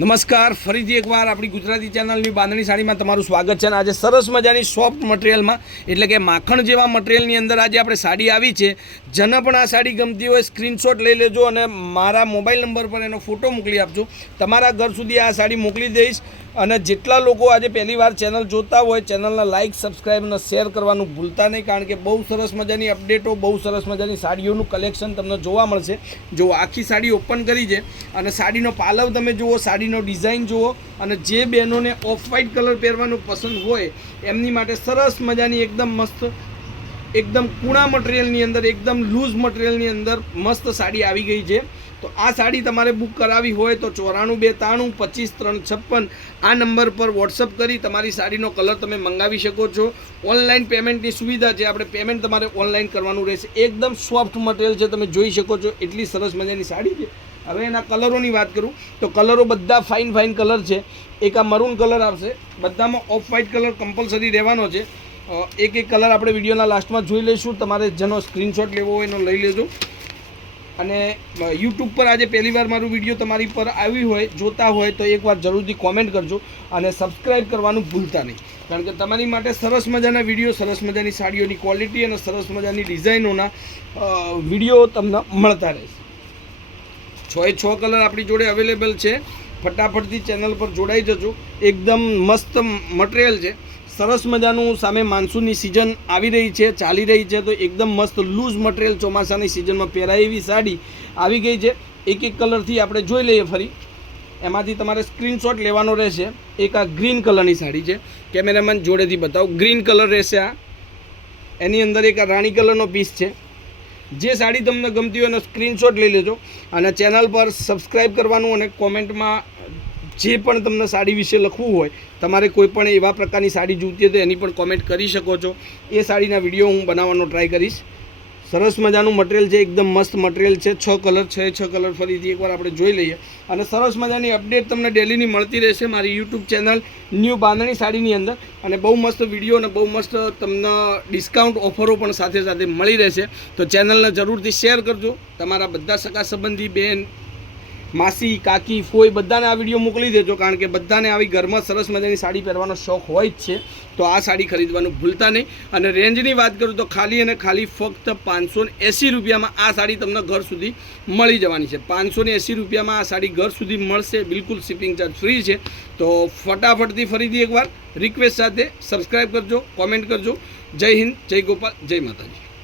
નમસ્કાર, ફરીથી એકવાર આપણી ગુજરાતી ચેનલની બાંધણી સાડીમાં તમારું સ્વાગત છે. અને આજે સરસ મજાની સોફ્ટ મટીરિયલમાં એટલે કે માખણ જેવા મટીરિયલની અંદર આજે આપણે સાડી આવી છે. જેને પણ આ સાડી ગમતી હોય સ્ક્રીનશોટ લઈ લેજો અને મારા મોબાઈલ નંબર પર એનો ફોટો મોકલી આપજો. તમારા ઘર સુધી આ સાડી મોકલી દઈશ. અને જેટલા લોકો આજે પહેલી વાર ચેનલ જોતા હોય ચેનલને લાઇક, સબસ્ક્રાઈબ અને શેર કરવાનું ભૂલતા નહીં, કારણ કે બહુ સરસ મજાની અપડેટો, બહુ સરસ મજાની સાડીઓનું કલેક્શન તમને જોવા મળશે. જો આખી સાડી ઓપન કરી છે અને સાડીનો પાલવ તમે જુઓ, સાડીનો ડિઝાઇન જુઓ. અને જે બહેનોને ઓફ વ્હાઇટ કલર પહેરવાનું પસંદ હોય એમની માટે સરસ મજાની એકદમ મસ્ત, એકદમ કૂણા મટીરિયલની અંદર, એકદમ લૂઝ મટીરિયલની અંદર મસ્ત સાડી આવી ગઈ છે. તો આ સાડી તમારે બુક કરાવી હોય તો 94 92 25 3 56 આ નંબર પર વોટ્સઅપ કરી તમારી સાડીનો કલર તમે મંગાવી શકો છો. ઓનલાઈન પેમેન્ટની સુવિધા છે, આપણે પેમેન્ટ તમારે ઓનલાઈન કરવાનું રહેશે. એકદમ સોફ્ટ મટીરિયલ છે, તમે જોઈ શકો છો એટલી સરસ મજાની સાડી છે. હવે એના કલરોની વાત કરું તો કલરો બધા ફાઇન કલર છે. એક આ મરૂન કલર આવશે, બધામાં ઓફ વ્હાઇટ કલર કમ્પલસરી રહેવાનો છે. એક કલર આપણે વિડીયોના લાસ્ટમાં જોઈ લઈશું. તમારે જેનો સ્ક્રીનશોટ લેવો હોય એનો લઈ લેજો. અને યુટ્યુબ પર આજે પહેલીવાર મારું વિડીયો તમારી પર આવી હોય, જોતા હોય તો એકવાર જરૂરથી કોમેન્ટ કરજો અને સબસ્ક્રાઈબ કરવાનું ભૂલતા નહીં, કારણ કે તમારી માટે સરસ મજાના વિડીયો, સરસ મજાની સાડીઓની ક્વોલિટી અને સરસ મજાની ડિઝાઇનોના વિડીયો તમને મળતા રહેશે. 6 કલર આપણી જોડે અવેલેબલ છે. ફટાફટથી ચેનલ પર જોડાઈ જજો. એકદમ મસ્ત મટીરિયલ છે, સરસ મજાનું. સામે માન્સૂનની સિઝન આવી રહી છે, ચાલી રહી છે, તો એકદમ મસ્ત લૂઝ મટીરિયલ ચોમાસાની સિઝનમાં પહેરાય એવી સાડી આવી ગઈ છે. એક કલરથી આપણે જોઈ લઈએ ફરી, એમાંથી તમારે સ્ક્રીનશોટ લેવાનો રહેશે. એક આ ગ્રીન કલરની સાડી છે, કેમેરામેન જોડેથી બતાવો. ગ્રીન કલર રહેશે આ. એની અંદર એક આ રાણી કલરનો પીસ છે. જે સાડી તમને ગમતી હોય એનો સ્ક્રીનશોટ લઈ લેજો અને ચેનલ પર સબસ્ક્રાઈબ કરવાનું. અને કોમેન્ટમાં જે પણ તમને સાડી વિશે લખવું હોય, તમારે કોઈ પણ એવા પ્રકારની સાડી જોઈતી હોય તો એની પણ કોમેન્ટ કરી શકો છો. એ સાડીના વિડીયો હું બનાવવાનો ટ્રાય કરીશ. સરસ મજાનું મટીરિયલ છે, એકદમ મસ્ત મટીરિયલ છે. 6 કલર ફરીથી એકવાર આપણે જોઈ લઈએ. અને સરસ મજાની અપડેટ તમને ડેલીની મળતી રહેશે મારી યુટ્યુબ ચેનલ ન્યૂ બાંધણી સાડીની અંદર. અને બહુ મસ્ત વિડીયો અને બહુ મસ્ત તમને ડિસ્કાઉન્ટ ઓફરો પણ સાથે સાથે મળી રહેશે. તો ચેનલને જરૂરથી શેર કરજો. તમારા બધા સગા સંબંધી, બેન, માસી, કાકી, ફોઈ બધાને આ વિડીયો મોકલી દેજો, કારણ કે બધાને આવી ઘરમાં સરસ મજાની સાડી પહેરવાનો શોખ હોય જ છે. તો આ સાડી ખરીદવાનું ભૂલતા નહીં. અને રેન્જની વાત કરું તો ખાલી અને ખાલી ફક્ત 580 રૂપિયામાં આ સાડી તમને ઘર સુધી મળી જવાની છે. 580 રૂપિયામાં આ સાડી ઘર સુધી મળશે, બિલકુલ શિપિંગ ચાર્જ ફ્રી છે. તો ફટાફટથી ફરીથી એકવાર રિક્વેસ્ટ સાથે સબસ્ક્રાઈબ કરજો, કોમેન્ટ કરજો. જય હિન્દ, જય ગોપાલ, જય માતાજી.